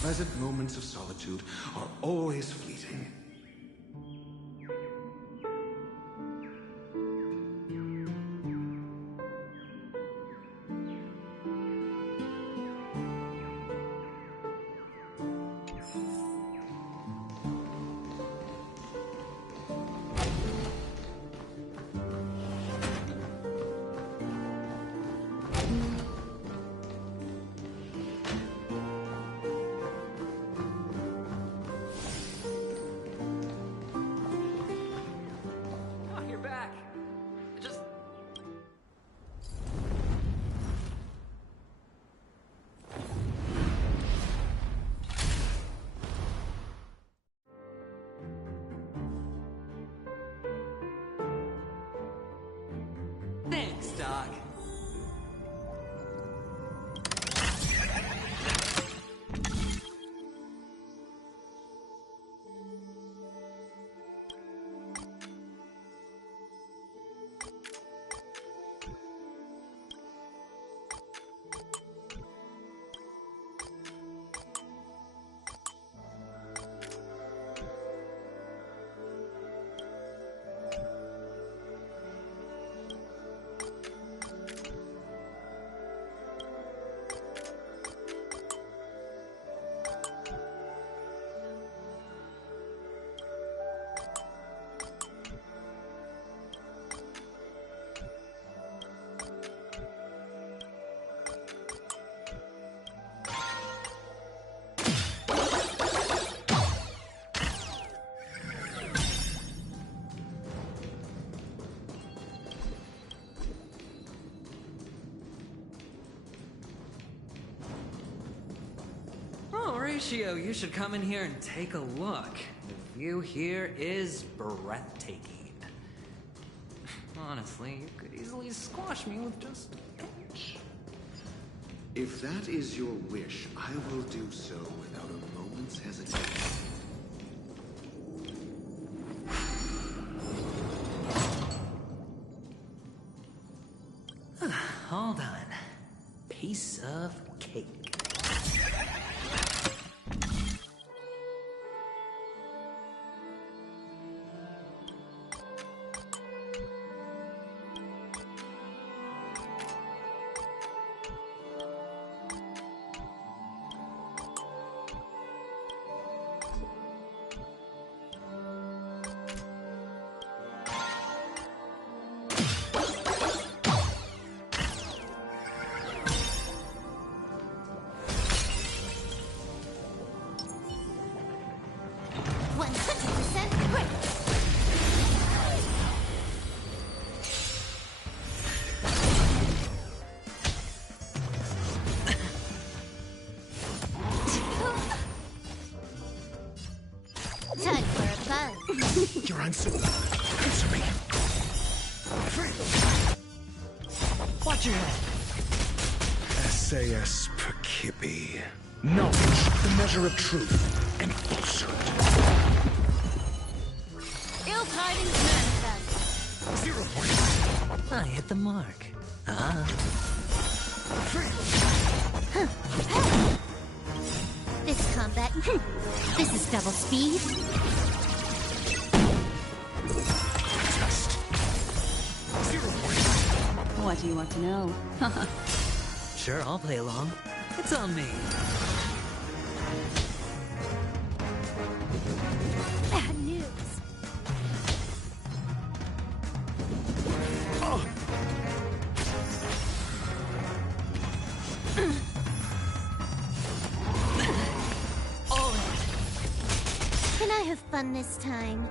Pleasant moments of solitude are always fleeting. dog. Horatio, you should come in here and take a look. The view here is breathtaking. Honestly, you could easily squash me with just an inch. If that is your wish, I will do so without a moment's hesitation. Hold on. Piece of cake. Time for a fun. Your answer. Answer me. Watch your head. SAS Perkibi. Knowledge, the measure of truth and falsehood. Ill tidings manifest. 0 points. I hit the mark. This combat. This is double speed. Test. 0 points. What do you want to know? Sure, I'll play along. It's on me. Bad news. Can I have fun this time?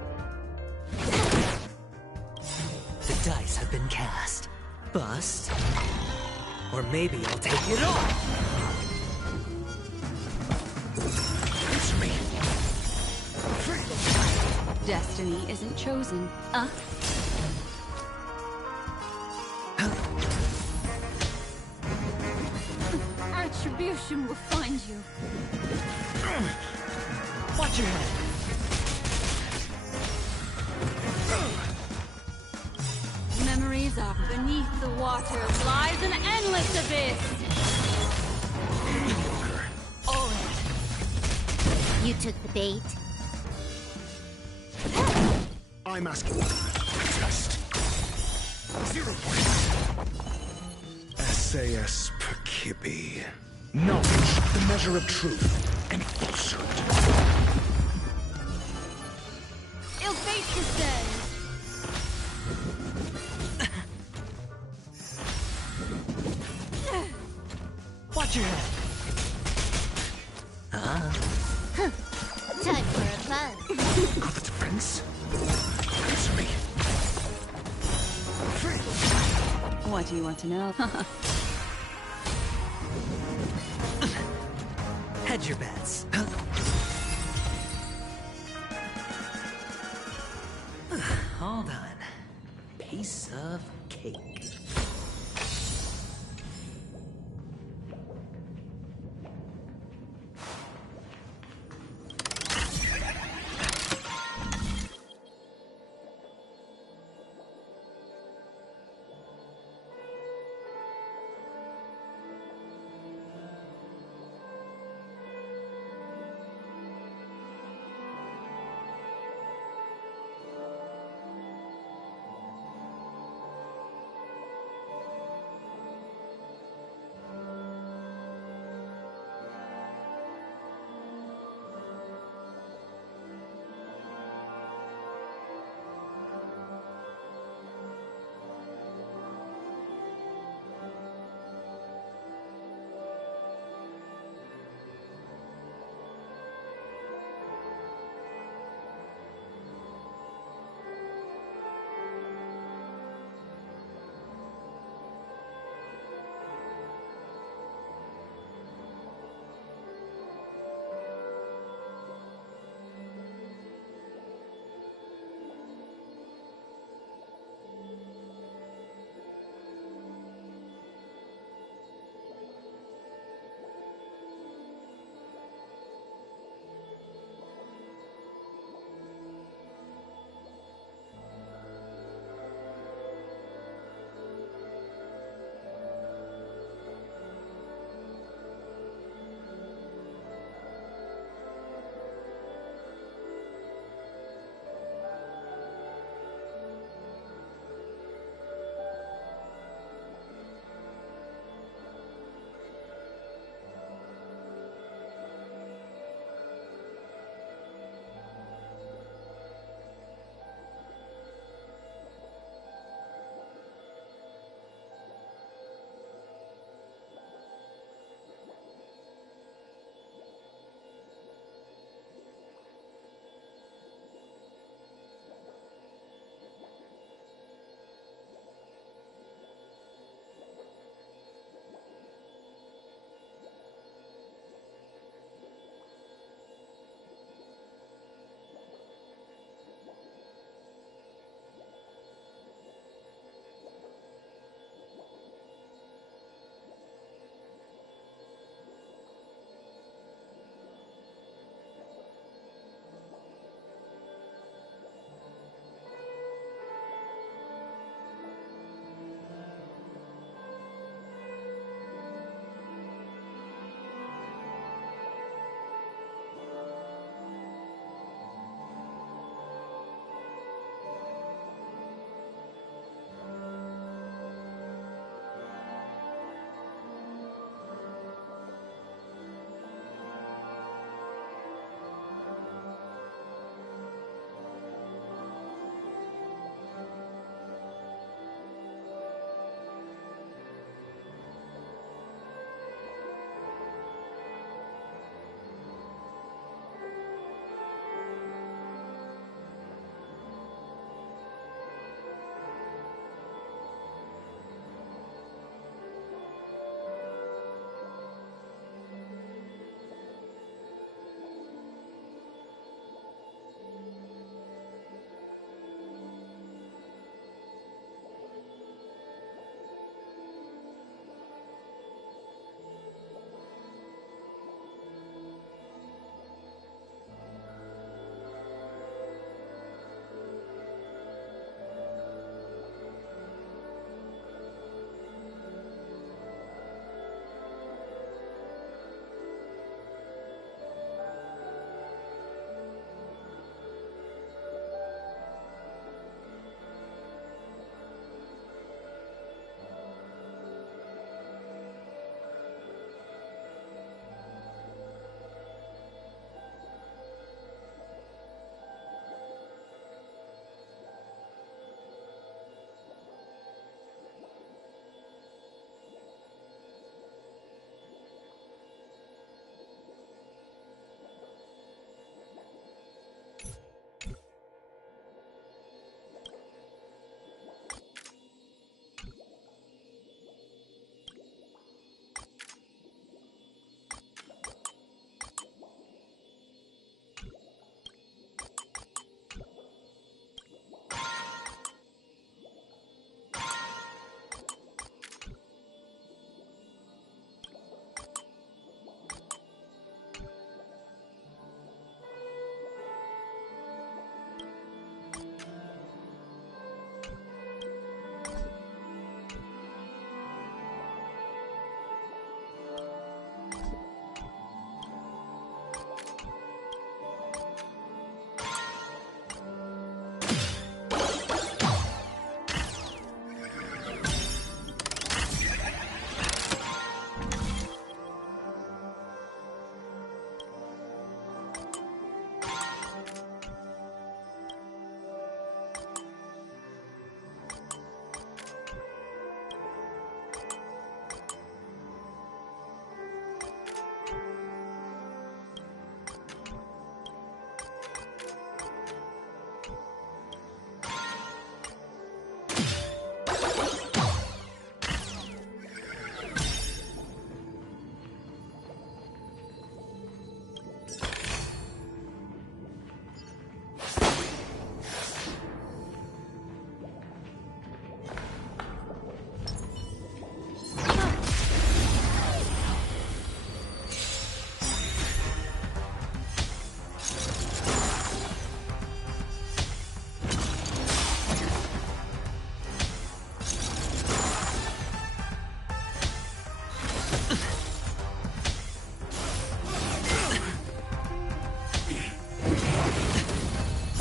The dice have been cast. Bust. Or maybe I'll take it all. Answer me. Destiny isn't chosen. Retribution will find you. Watch your head. Memories are beneath the water. Lies an endless abyss. All in. You took the bait. I'm asking. Test. 0 points. SAS Perkibi. Knowledge, the measure of truth and falsehood. Ill fate descends. Watch your head. Time for a fun. Got the defense? Answer me. What do you want to know? Hedge your bets. Hold on. Piece of cake.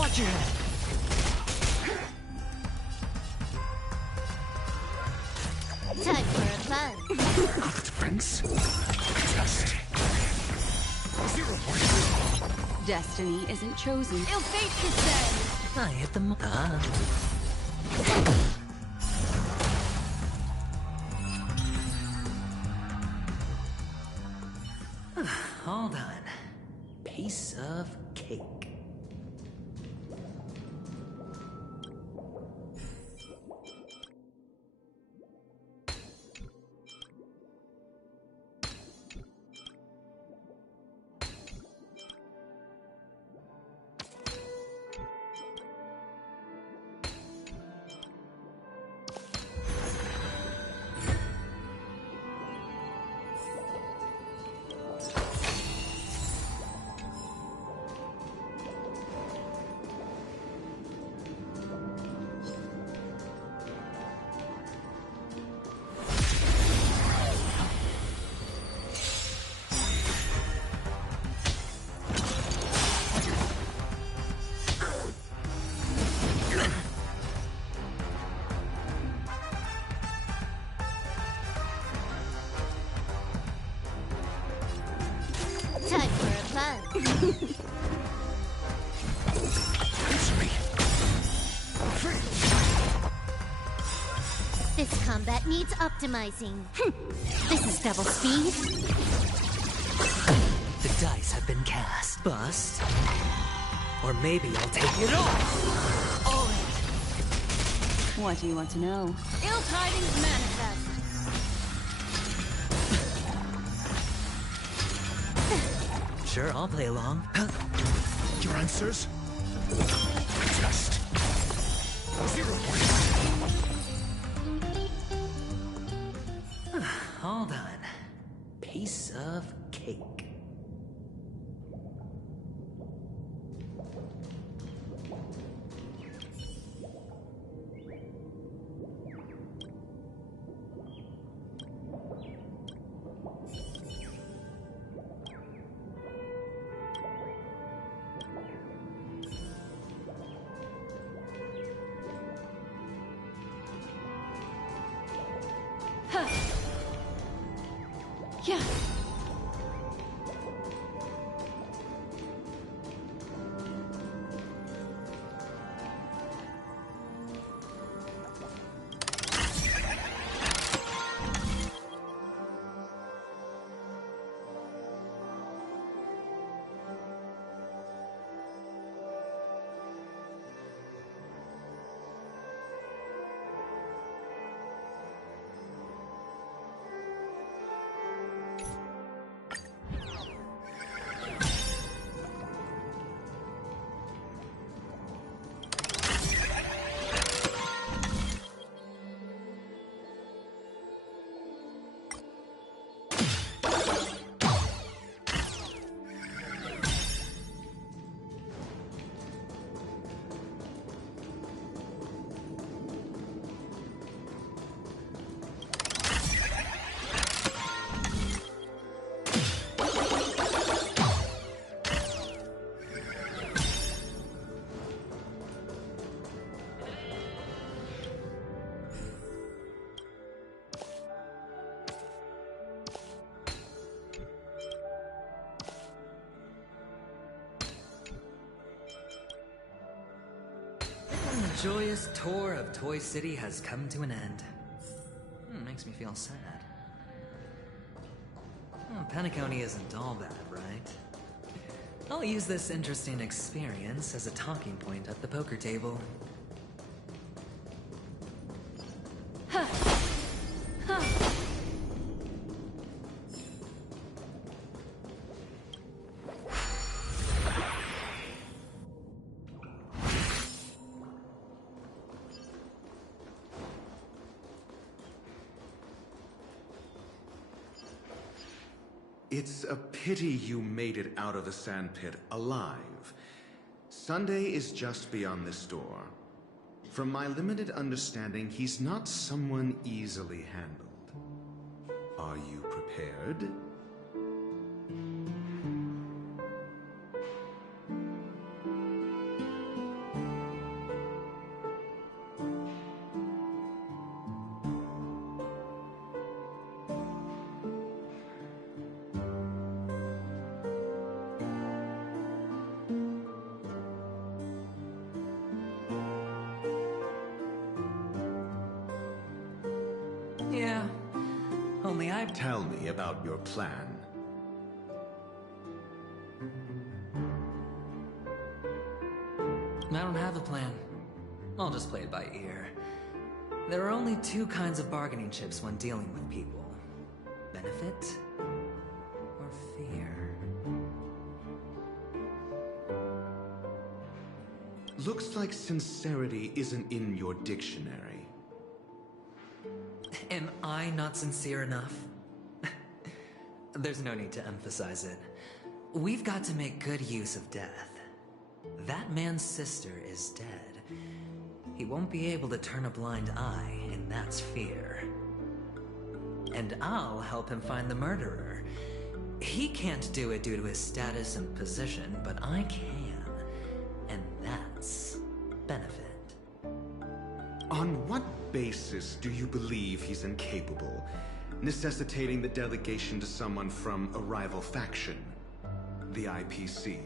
Watch your head. Time for a fun. Prince. Just 0 points. Destiny isn't chosen. Ill fate descends. I hit them. All done. Piece of cake. Time for a fun. This combat needs optimizing. This is double speed. The dice have been cast. Bust. Or maybe I'll take it all. All in. What do you want to know? Ill tidings manifest. Sure, I'll play along. Your answers? Just 0 points. All done. Piece of cake. Yeah. The joyous tour of Toy City has come to an end. Makes me feel sad. Penacony isn't all bad, right? I'll use this interesting experience as a talking point at the poker table. It's a pity you made it out of the sandpit alive. Sunday is just beyond this door. From my limited understanding, he's not someone easily handled. Are you prepared? only I... Tell me about your plan. I don't have a plan. I'll just play it by ear. There are only two kinds of bargaining chips when dealing with people. Benefit or fear. Looks like sincerity isn't in your dictionary. Am I not sincere enough? There's no need to emphasize it. We've got to make good use of death. That man's sister is dead. He won't be able to turn a blind eye, and that's fear. And I'll help him find the murderer. He can't do it due to his status and position, but I can. And that's benefit. On what basis do you believe he's incapable, necessitating the delegation to someone from a rival faction, the IPC?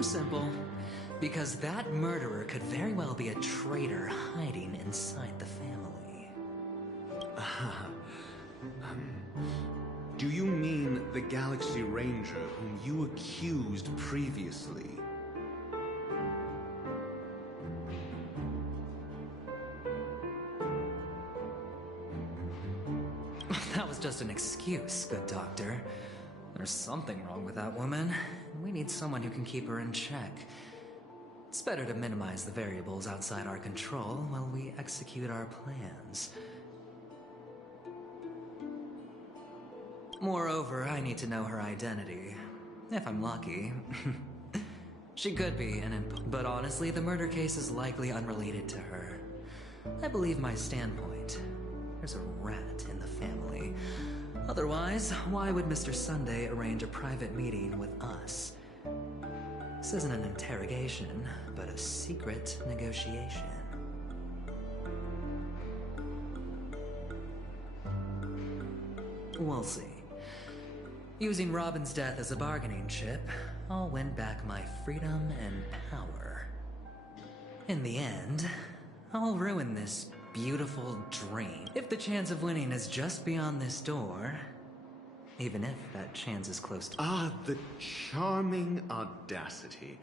Simple. Because that murderer could very well be a traitor hiding inside the family. Do you mean the Galaxy Ranger whom you accused previously? That was just an excuse, good doctor. There's something wrong with that woman. We need someone who can keep her in check. It's better to minimize the variables outside our control while we execute our plans. Moreover, I need to know her identity. If I'm lucky. She could be an imp, but honestly, the murder case is likely unrelated to her. I believe my standpoint. There's a rat in the family. Otherwise, why would Mr. Sunday arrange a private meeting with us? This isn't an interrogation, but a secret negotiation. We'll see. Using Robin's death as a bargaining chip, I'll win back my freedom and power. In the end, I'll ruin this beautiful dream. If the chance of winning is just beyond this door, even if that chance is close to... Ah, the charming audacity.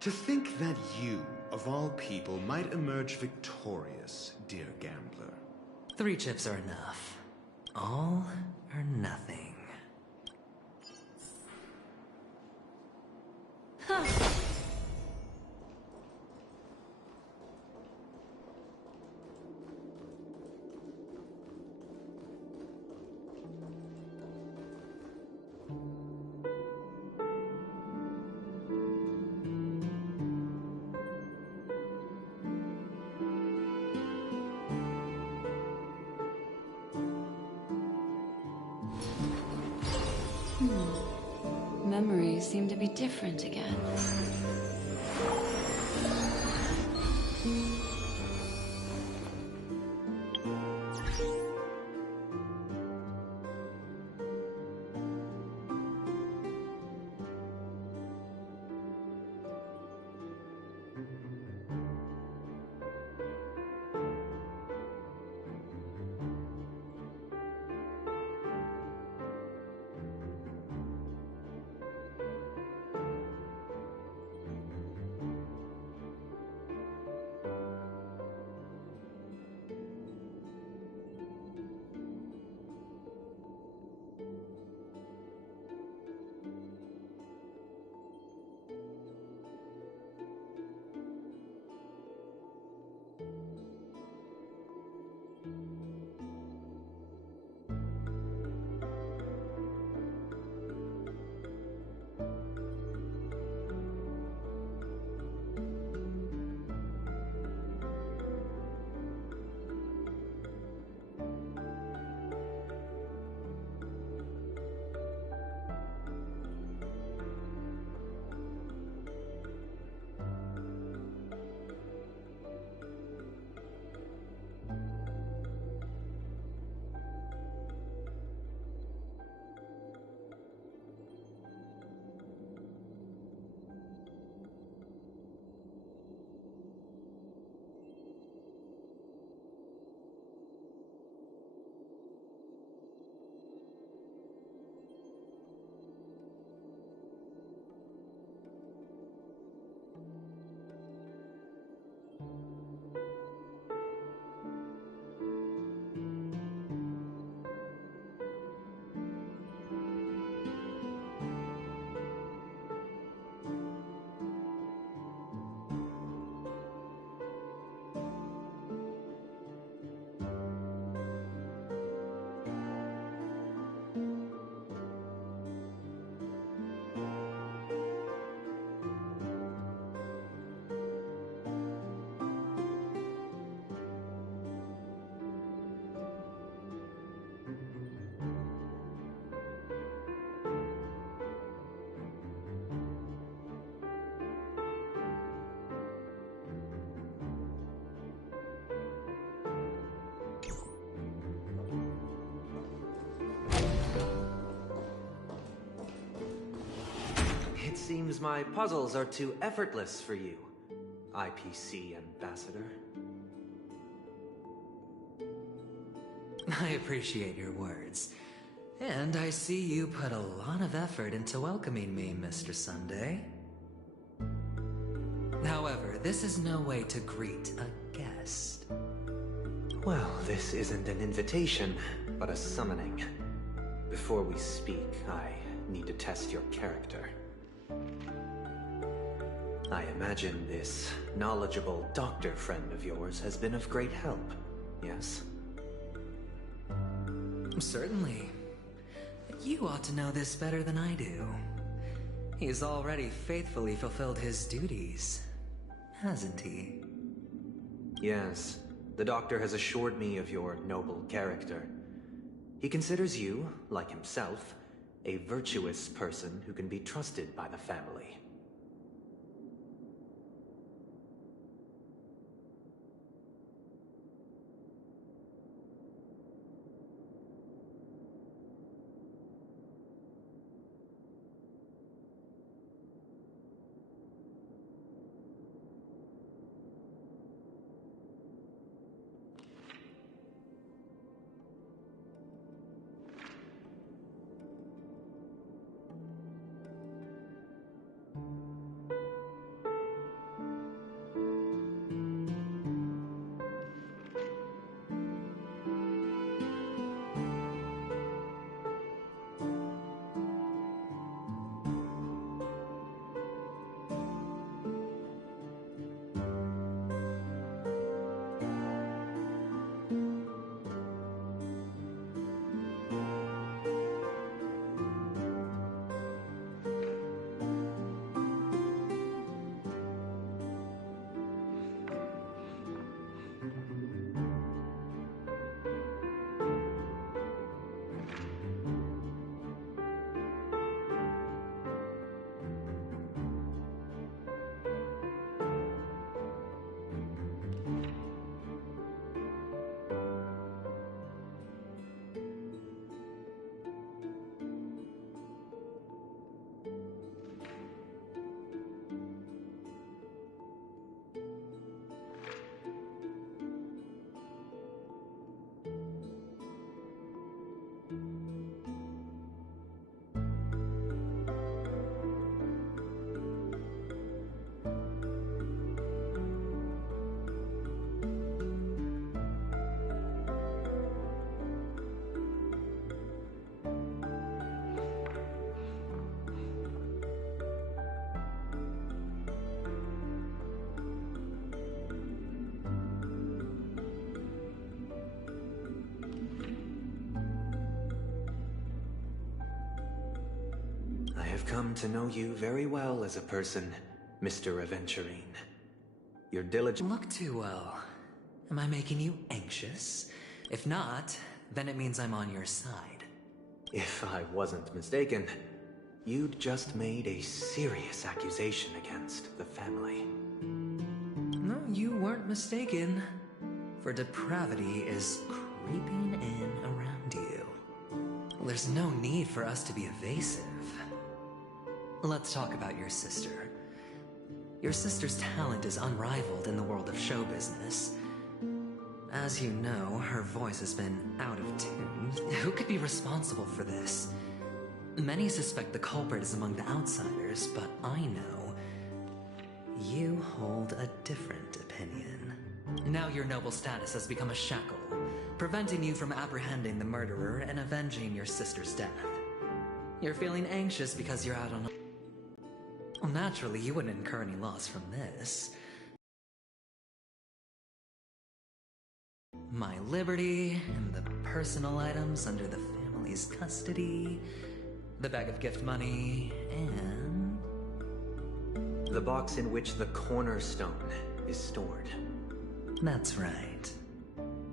To think that you, of all people, might emerge victorious, dear gambler. 3 chips are enough. All or nothing. Huh. Memories seem to be different again. seems my puzzles are too effortless for you, IPC Ambassador. I appreciate your words. And I see you put a lot of effort into welcoming me, Mr. Sunday. However, this is no way to greet a guest. Well, this isn't an invitation, but a summoning. Before we speak, I need to test your character. I imagine this knowledgeable doctor friend of yours has been of great help, yes? Certainly. You ought to know this better than I do. He's already faithfully fulfilled his duties, hasn't he? Yes. The doctor has assured me of your noble character. He considers you, like himself, a virtuous person who can be trusted by the family. I've come to know you very well as a person, Mr. Aventurine. Your diligent— Look too well. Am I making you anxious? If not, then it means I'm on your side. If I wasn't mistaken, you'd just made a serious accusation against the family. No, you weren't mistaken. For depravity is creeping in around you. There's no need for us to be evasive. Let's talk about your sister. Your sister's talent is unrivaled in the world of show business. As you know, her voice has been out of tune. Who could be responsible for this? Many suspect the culprit is among the outsiders, but I know you hold a different opinion. Now your noble status has become a shackle, preventing you from apprehending the murderer and avenging your sister's death. You're feeling anxious because you're out on— Well, naturally, you wouldn't incur any loss from this. My liberty, and the personal items under the family's custody, the bag of gift money, and the box in which the cornerstone is stored. That's right.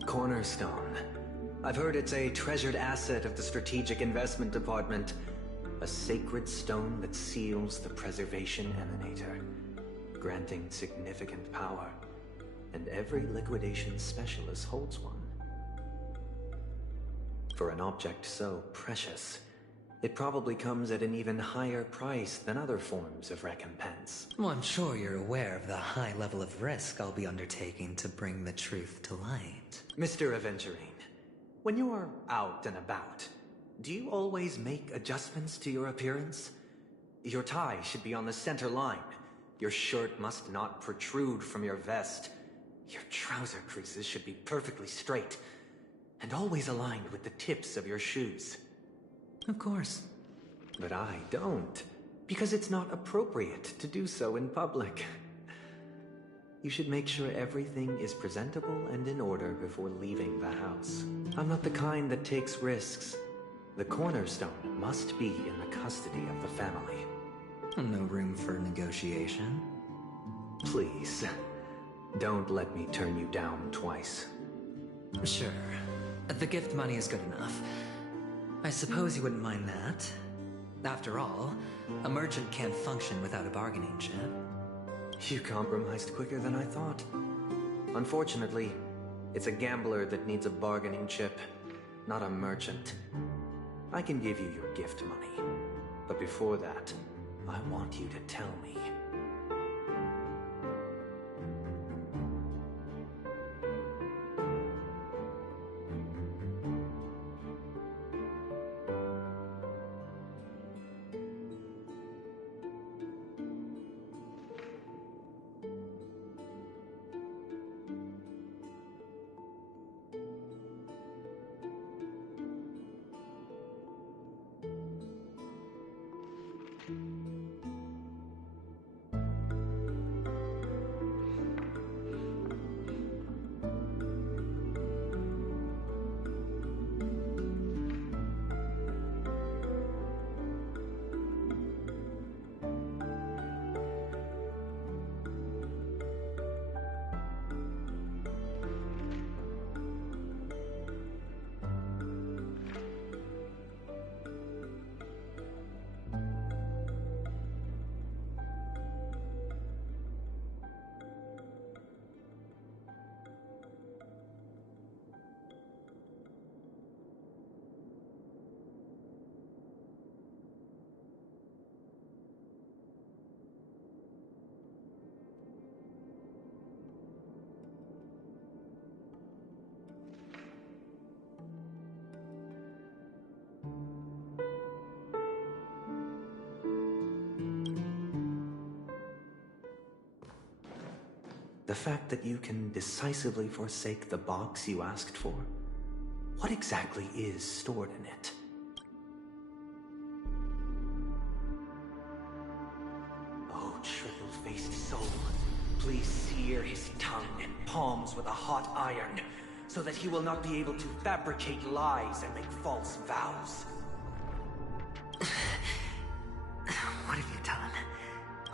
Cornerstone. I've heard it's a treasured asset of the Strategic Investment Department. A sacred stone that seals the Preservation Emanator, granting significant power. And every liquidation specialist holds one. For an object so precious, It probably comes at an even higher price than other forms of recompense. Well, I'm sure you're aware of the high level of risk I'll be undertaking to bring the truth to light. Mr. Aventurine, when you're out and about, do you always make adjustments to your appearance? Your tie should be on the center line. Your shirt must not protrude from your vest. Your trouser creases should be perfectly straight, and always aligned with the tips of your shoes. Of course. But I don't, because it's not appropriate to do so in public. You should make sure everything is presentable and in order before leaving the house. I'm not the kind that takes risks. The cornerstone must be in the custody of the family. No room for negotiation. Please, don't let me turn you down twice. Sure. The gift money is good enough. I suppose you wouldn't mind that. After all, a merchant can't function without a bargaining chip. You compromised quicker than I thought. Unfortunately, it's a gambler that needs a bargaining chip, not a merchant. I can give you your gift money, but before that, I want you to tell me. The fact that you can decisively forsake the box you asked for, what exactly is stored in it? Oh, triple-faced soul, please sear his tongue and palms with a hot iron, so that he will not be able to fabricate lies and make false vows. What have you done?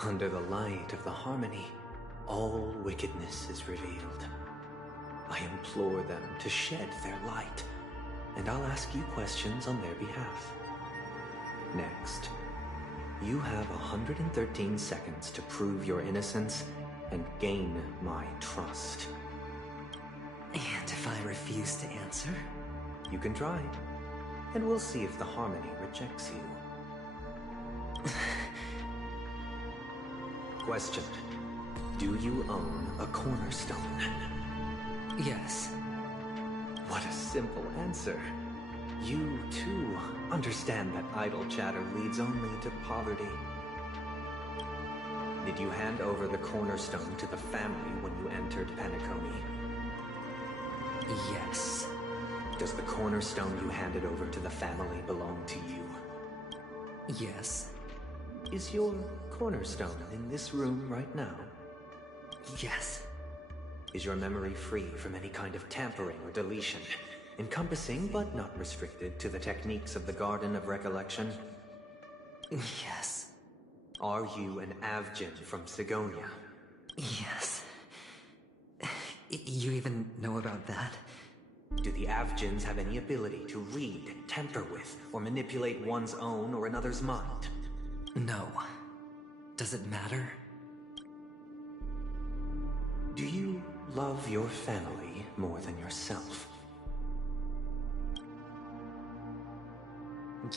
Under the light of the harmony, all wickedness is revealed. I implore them to shed their light, and I'll ask you questions on their behalf. Next, you have 113 seconds to prove your innocence and gain my trust. And if I refuse to answer? You can try, and we'll see if the harmony rejects you. Question. Do you own a cornerstone? Yes. What a simple answer. You, too, understand that idle chatter leads only to poverty. Did you hand over the cornerstone to the family when you entered Penacony? Yes. Does the cornerstone you handed over to the family belong to you? Yes. Is your cornerstone in this room right now? Yes. Is your memory free from any kind of tampering or deletion, encompassing but not restricted to the techniques of the Garden of Recollection? Yes. Are you an Avgin from Sigonia? Yes. You even know about that? Do the Avgins have any ability to read, tamper with, or manipulate one's own or another's mind? No. Does it matter? Do you love your family more than yourself?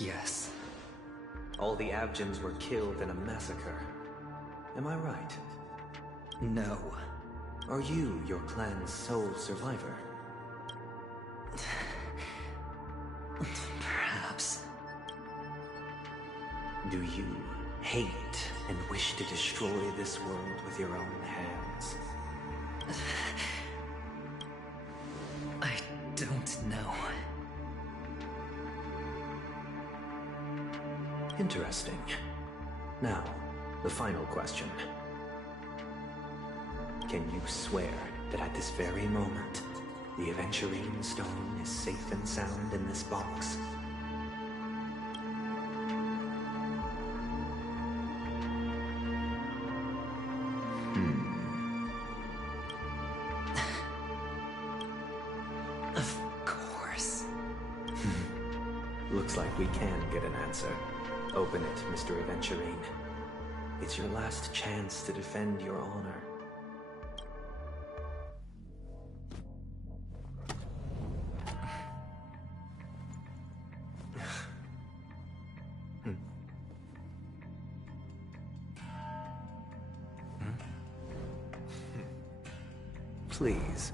Yes. All the Abgens were killed in a massacre. Am I right? No. Are you your clan's sole survivor? Perhaps. Do you hate and wish to destroy this world with your own hands? I don't know. Interesting. Now, the final question. Can you swear that at this very moment, the Aventurine Stone is safe and sound in this box? Of course. Looks like we can get an answer. Open it, Mr. Aventurine. It's your last chance to defend your honor. Please.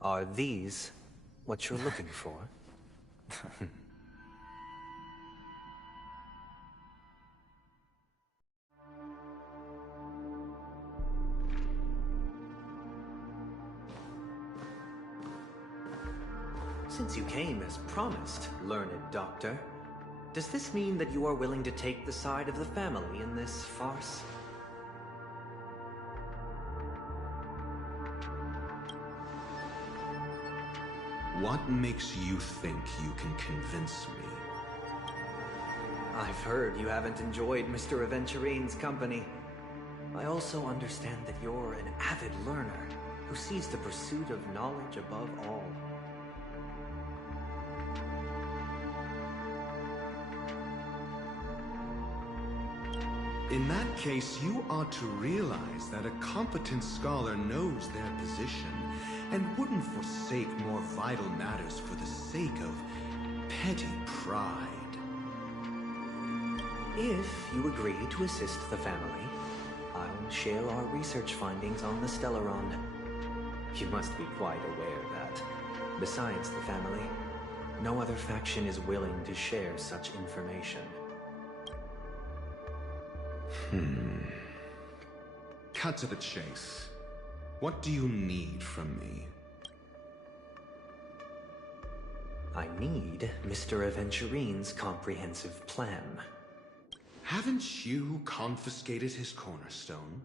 Are these what you're looking for? Since you came as promised, learned doctor, does this mean that you are willing to take the side of the family in this farce? What makes you think you can convince me? I've heard you haven't enjoyed Mr. Aventurine's company. I also understand that you're an avid learner who sees the pursuit of knowledge above all. In that case, you ought to realize that a competent scholar knows their position and wouldn't forsake more vital matters for the sake of petty pride. If you agree to assist the family, I'll share our research findings on the Stellaron. You must be quite aware that, besides the family, no other faction is willing to share such information. Cut to the chase. What do you need from me? I need Mr. Aventurine's comprehensive plan. Haven't you confiscated his cornerstone?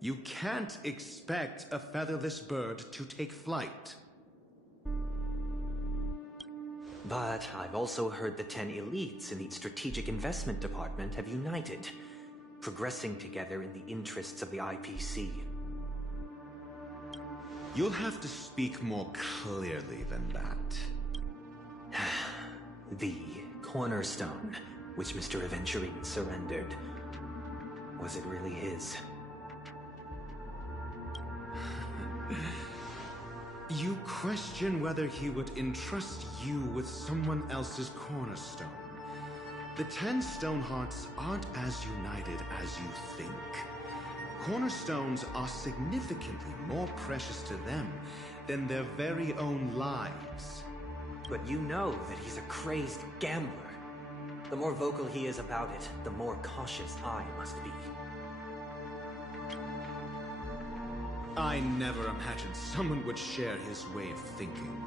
You can't expect a featherless bird to take flight. But I've also heard the 10 elites in the Strategic Investment Department have united, progressing together in the interests of the IPC. You'll have to speak more clearly than that. The cornerstone, which Mr. Aventurine surrendered. Was it really his? You question whether he would entrust you with someone else's cornerstone. The 10 Stonehearts aren't as united as you think. Cornerstones are significantly more precious to them than their very own lives. But you know that he's a crazed gambler. The more vocal he is about it, the more cautious I must be. I never imagined someone would share his way of thinking.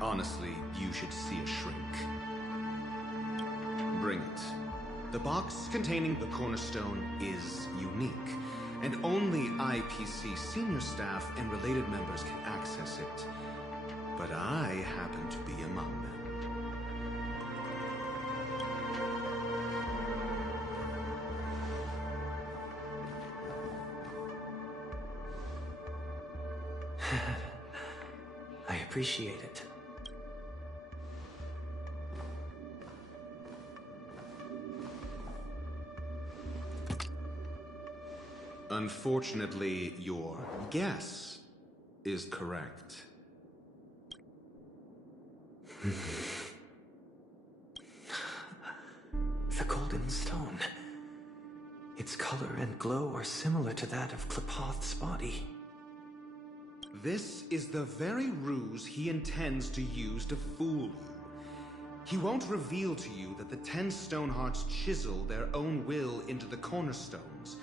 Honestly, you should see a shrink. Bring it. The box containing the cornerstone is unique, and only IPC senior staff and related members can access it. But I happen to be among them. I appreciate it. Unfortunately, your guess is correct. The Golden Stone. Its color and glow are similar to that of Klepoth's body. This is the very ruse he intends to use to fool you. He won't reveal to you that the 10 Stonehearts chisel their own will into the cornerstones,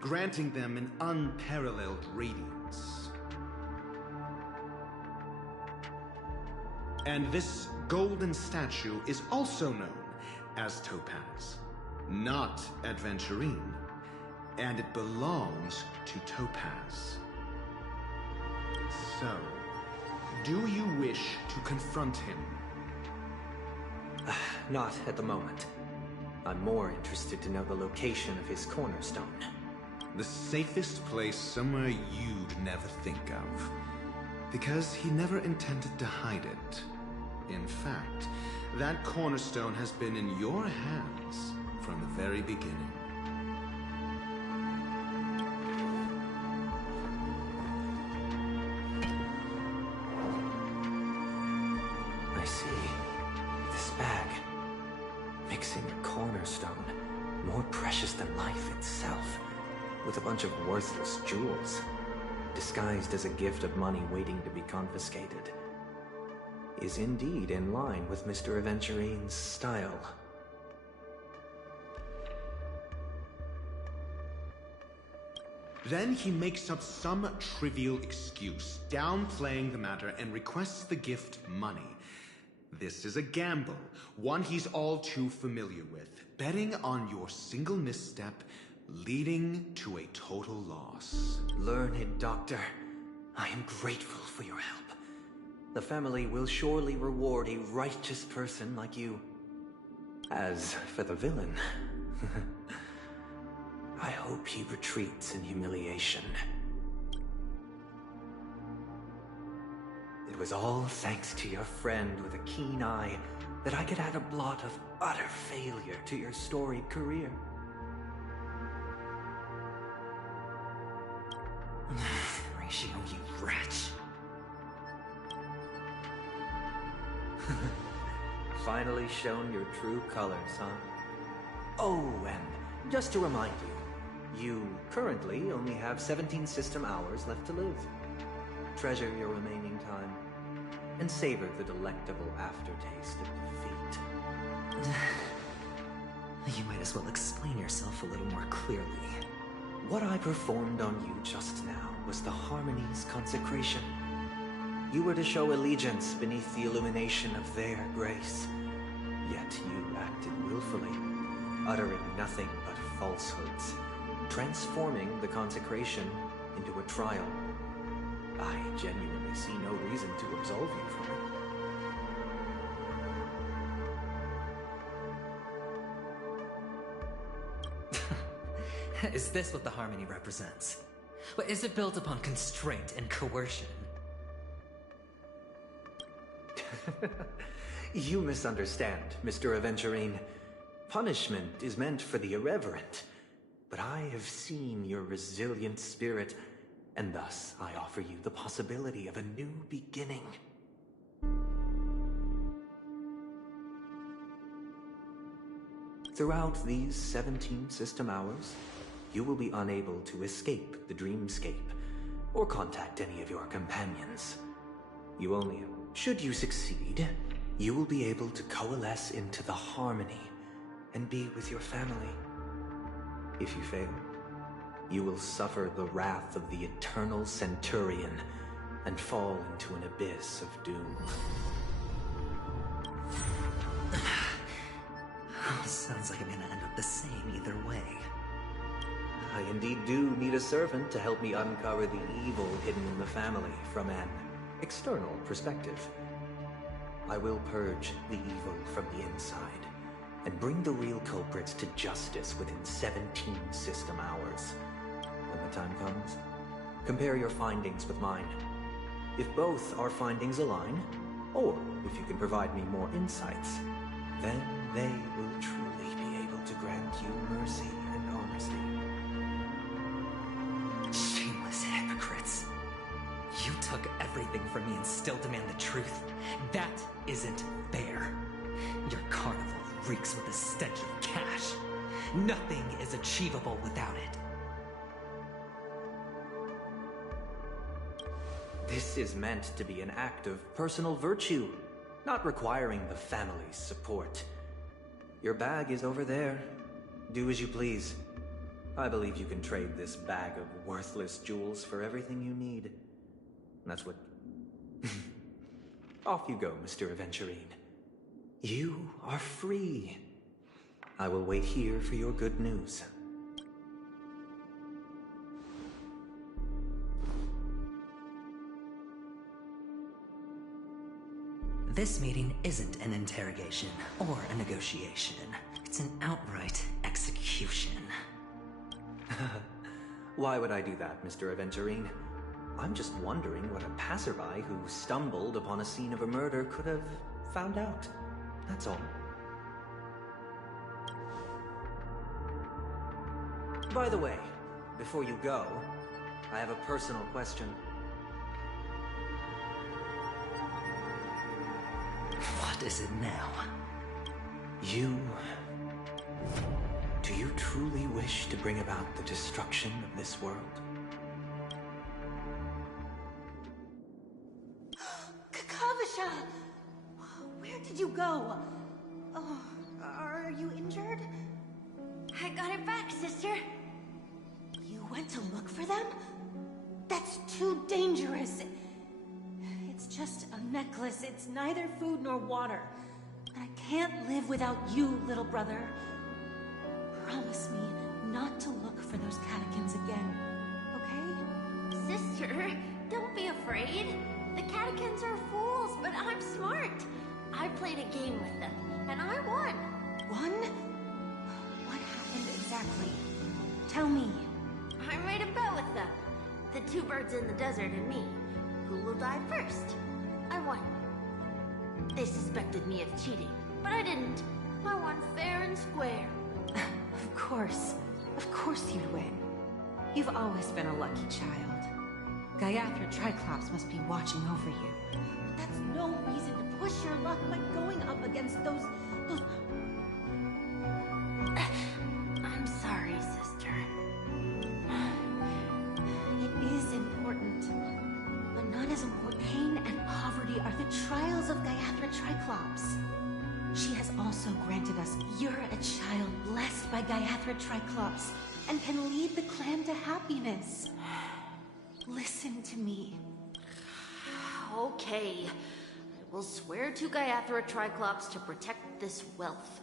granting them an unparalleled radiance. And this golden statue is also known as Topaz, not Adventurine, and it belongs to Topaz. So, do you wish to confront him? Not at the moment. I'm more interested to know the location of his cornerstone. The safest place somewhere you'd never think of. Because he never intended to hide it. In fact, that cornerstone has been in your hands from the very beginning. I see. This bag. Mixing a cornerstone, more precious than life itself, with a bunch of worthless jewels, disguised as a gift of money waiting to be confiscated, is indeed in line with Mr. Aventurine's style. Then he makes up some trivial excuse, downplaying the matter, and requests the gift money. This is a gamble, one he's all too familiar with, betting on your single misstep, leading to a total loss. Learned doctor, I am grateful for your help. The family will surely reward a righteous person like you. As for the villain, I hope he retreats in humiliation. It was all thanks to your friend with a keen eye that I could add a blot of utter failure to your storied career. Ratio, you wretch. Finally shown your true colors, huh? Oh, and just to remind you, you currently only have 17 system hours left to live. Treasure your remaining time, and savor the delectable aftertaste of defeat. You might as well explain yourself a little more clearly. What I performed on you just now was the Harmony's consecration. You were to show allegiance beneath the illumination of their grace. Yet you acted willfully, uttering nothing but falsehoods, transforming the consecration into a trial. I genuinely see no reason to absolve you from it. Is this what the Harmony represents? But is it built upon constraint and coercion? You misunderstand, Mr. Aventurine. Punishment is meant for the irreverent. But I have seen your resilient spirit, and thus I offer you the possibility of a new beginning. Throughout these 17 system hours, you will be unable to escape the dreamscape, or contact any of your companions. Should you succeed, you will be able to coalesce into the Harmony and be with your family. If you fail, you will suffer the wrath of the Eternal Centurion and fall into an abyss of doom. Sounds like I'm gonna end up the same either way. I indeed do need a servant to help me uncover the evil hidden in the family from an external perspective. I will purge the evil from the inside and bring the real culprits to justice within 17 system hours. When the time comes, compare your findings with mine. If both our findings align, or if you can provide me more insights, then they will truly be able to grant you mercy and honesty. took everything from me and still demand the truth. That isn't fair. Your carnival reeks with the stench of cash. Nothing is achievable without it. This is meant to be an act of personal virtue, not requiring the family's support. Your bag is over there. Do as you please. I believe you can trade this bag of worthless jewels for everything you need. That's what... Off you go, Mr. Aventurine. You are free. I will wait here for your good news. This meeting isn't an interrogation or a negotiation. It's an outright execution. Why would I do that, Mr. Aventurine? I'm just wondering what a passerby who stumbled upon a scene of a murder could have found out. That's all. By the way, before you go, I have a personal question. What is it now? Do you truly wish to bring about the destruction of this world? Kakavasha! Where did you go? Oh, are you injured? I got it back, sister. You went to look for them? That's too dangerous. It's just a necklace. It's neither food nor water. And I can't live without you, little brother. Promise me not to look for those catechins again, okay? Sister, don't be afraid. The catechins are fools, but I'm smart. I played a game with them, and I won. Won? What happened exactly? Tell me. I made a bet with them. The two birds in the desert and me. Who will die first? I won. They suspected me of cheating, but I didn't. I won fair and square. Of course. Of course you'd win. You've always been a lucky child. Gaiathra Triclops must be watching over you. But that's no reason to push your luck by going up against those... I'm sorry, sister. It is important. But not as important. Pain and poverty are the trials of Gaiathra Triclops. She has also granted us you're a child blessed by Gaiathra Triclops and can lead the clan to happiness. Listen to me. Okay. I will swear to Gaiathra Triclops to protect this wealth.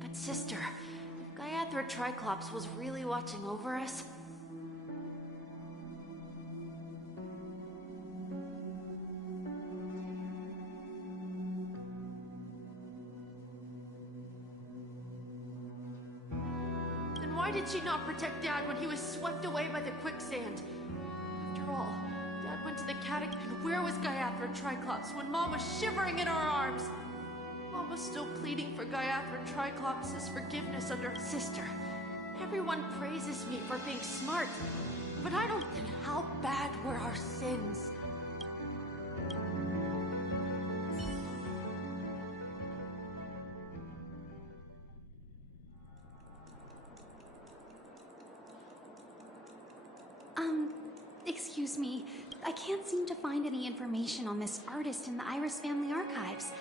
But sister, if Gaiathra Triclops was really watching over us, why did she not protect Dad when he was swept away by the quicksand? After all, Dad went to the catech, and where was Gaiathra Triclops when Mom was shivering in our arms? Mom was still pleading for Gaiathra Triclops' forgiveness under her sister. Everyone praises me for being smart, but I don't think how bad were our sins. Excuse me. I can't seem to find any information on this artist in the Iris family archives.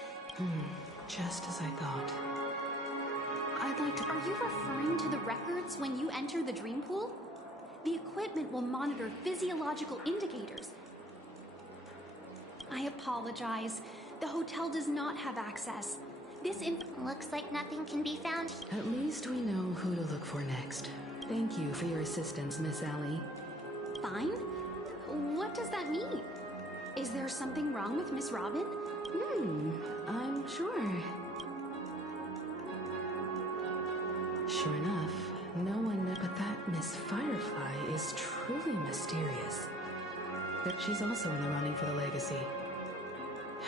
Just as I thought. I'd like to... Are you referring to the records when you enter the dream pool? The equipment will monitor physiological indicators. I apologize. The hotel does not have access. Looks like nothing can be found. At least we know who to look for next. Thank you for your assistance, Miss Allie. Fine? What does that mean? Is there something wrong with Miss Robin? I'm sure. Sure enough, no one knew, but that Miss Firefly is truly mysterious. But she's also in the running for the legacy.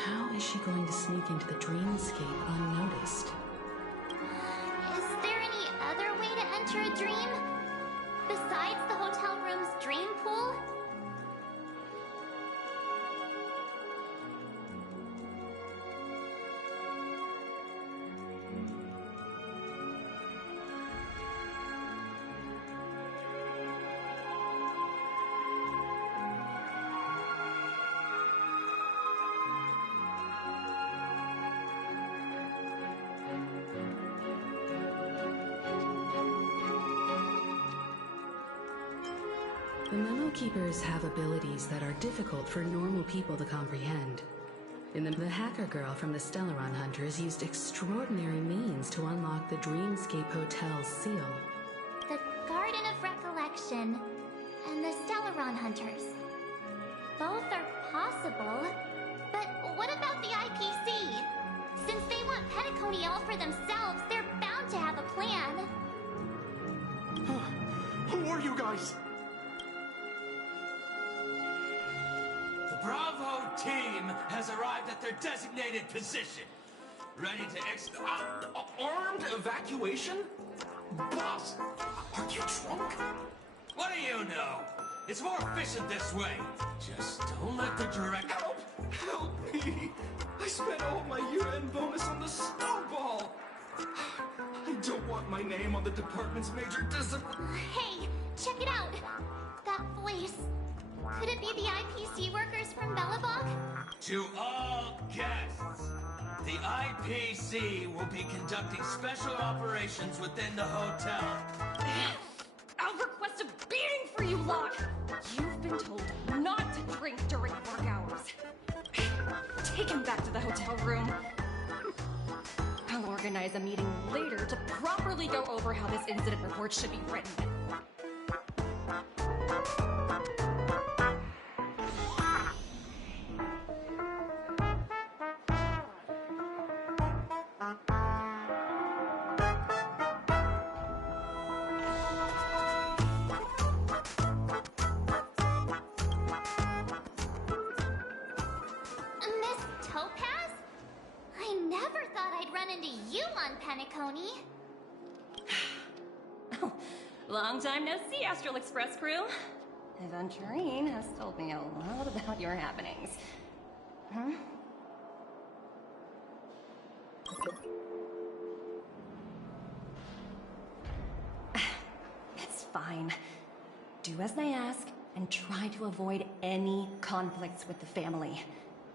How is she going to sneak into the dreamscape unnoticed? Is there any other way to enter a dream? Besides the hotel room's dream pool? The Memo Keepers have abilities that are difficult for normal people to comprehend. The hacker girl from the Stellaron Hunters used extraordinary means to unlock the Dreamscape Hotel's seal. The Garden of Recollection and the Stellaron Hunters. Both are possible, but what about the IPC? Since they want Petticone all for themselves, they're bound to have a plan. Who are you guys? The Bravo team has arrived at their designated position. Ready to Armed evacuation? Boss, are you drunk? What do you know? It's more efficient this way. Just don't let the direct... Help! Help me! I spent all my year-end bonus on the snowball! I don't want my name on the department's major Hey, check it out! That voice. Could it be the IPC workers from Belobog? To all guests, the IPC will be conducting special operations within the hotel. I'll request a beating for you, Locke! You've been told not to drink during work hours. Take him back to the hotel room. I'll organize a meeting later to properly go over how this incident report should be written. Miss Topaz? I never thought I'd run into you on Penacony. Oh, long time no see, Astral Express crew. Aventurine has told me a lot about your happenings. Huh? It's fine. Do as they ask, and try to avoid any conflicts with the family.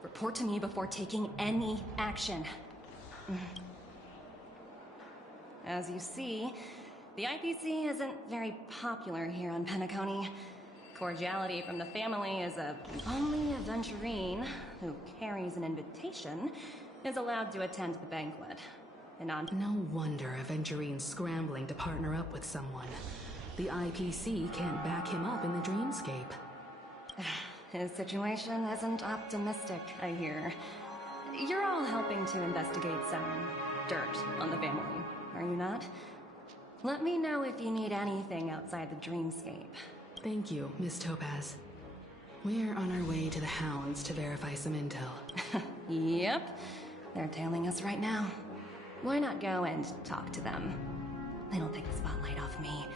Report to me before taking any action. As you see, the IPC isn't very popular here on Penacony. Cordiality from the family is only Aventurine, who carries an invitation, is allowed to attend the banquet. And on... No wonder Aventurine's scrambling to partner up with someone. The IPC can't back him up in the dreamscape. His situation isn't optimistic, I hear. You're all helping to investigate some dirt on the family, are you not? Let me know if you need anything outside the dreamscape. Thank you, Miss Topaz. We're on our way to the Hounds to verify some intel. Yep, they're tailing us right now. Why not go and talk to them? It'll take the spotlight off me.